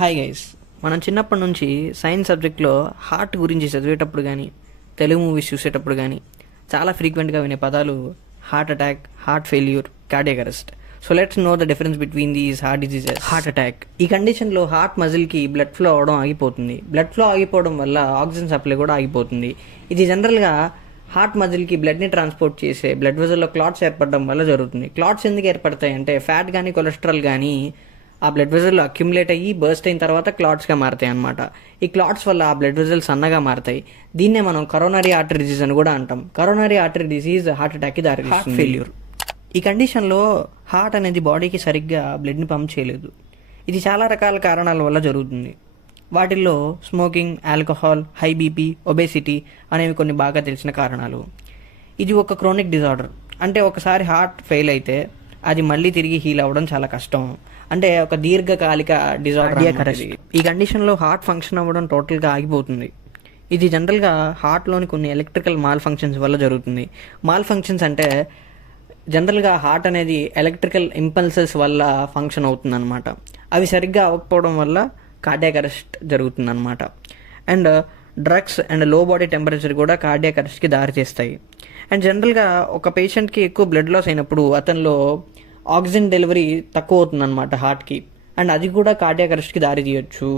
Hi guys, మనం చిన్నప్పటి నుంచి సైన్స్ సబ్జెక్ట్లో హార్ట్ గురించి చదివేటప్పుడు కానీ తెలుగు మూవీస్ చూసేటప్పుడు కానీ చాలా ఫ్రీక్వెంట్గా వినే పదాలు heart attack, heart failure, cardiac arrest. So let's know the difference between these heart diseases. Heart attack ఈ కండిషన్లో హార్ట్ మజిల్కి బ్లడ్ ఫ్లో అవడం ఆగిపోతుంది. బ్లడ్ ఫ్లో ఆగిపోవడం వల్ల ఆక్సిజన్ సప్లై కూడా ఆగిపోతుంది. ఇది జనరల్గా హార్ట్ మజిల్కి బ్లడ్ని ట్రాన్స్పోర్ట్ చేసే బ్లడ్ వెజల్లో క్లాట్స్ ఏర్పడడం వల్ల జరుగుతుంది. క్లాట్స్ ఎందుకు ఏర్పడతాయి అంటే ఫ్యాట్ కానీ కొలెస్ట్రాల్ కానీ ఆ బ్లడ్ వెజల్లో అక్యుములేట్ అయ్యి బర్స్ట్ అయిన తర్వాత క్లాట్స్గా మారుతాయి అనమాట. ఈ క్లాట్స్ వల్ల ఆ బ్లడ్ వెజల్స్ సన్నగా మారుతాయి. దీన్నే మనం కరోనరీ ఆర్టరీ డిసీజ్ అని కూడా అంటాం. కరోనరీ ఆర్టరీ డిసీజ్ హార్ట్ అటాక్కి దారితీస్తుంది. హార్ట్ ఫెయిల్యూర్ ఈ కండిషన్లో హార్ట్ అనేది బాడీకి సరిగ్గా బ్లడ్ని పంప్ చేయలేదు. ఇది చాలా రకాల కారణాల వల్ల జరుగుతుంది. వాటిల్లో smoking, alcohol, high BP, obesity అనేవి కొన్ని బాగా తెలిసిన కారణాలు. ఇది ఒక క్రోనిక్ డిజార్డర్. అంటే ఒకసారి హార్ట్ ఫెయిల్ అయితే అది మళ్ళీ తిరిగి హీల్ అవ్వడం చాలా కష్టం. అంటే ఒక దీర్ఘకాలిక డిజార్డర్. ఈ కండిషన్లో హార్ట్ ఫంక్షన్ అవ్వడం టోటల్గా ఆగిపోతుంది. ఇది జనరల్గా హార్ట్లోని కొన్ని ఎలక్ట్రికల్ మాల్ ఫంక్షన్స్ వల్ల జరుగుతుంది. మాల్ ఫంక్షన్స్ అంటే జనరల్గా హార్ట్ అనేది ఎలక్ట్రికల్ ఇంపల్సెస్ వల్ల ఫంక్షన్ అవుతుంది అనమాట. అవి సరిగ్గా అవ్వకపోవడం వల్ల కార్డియాక్ అరెస్ట్ జరుగుతుంది అనమాట. అండ్ డ్రగ్స్ అండ్ లో బాడీ టెంపరేచర్ కూడా కార్డియాక్ అరెస్ట్కి దారి చేస్తాయి. అండ్ జనరల్గా ఒక పేషెంట్కి ఎక్కువ బ్లడ్ లాస్ అయినప్పుడు అతనిలో ఆక్సిజన్ డెలివరీ తక్కువ అవుతుంది అనమాట హార్ట్కి. అండ్ అది కూడా కార్డియాక్ అరెస్ట్కి దారి తీయొచ్చు.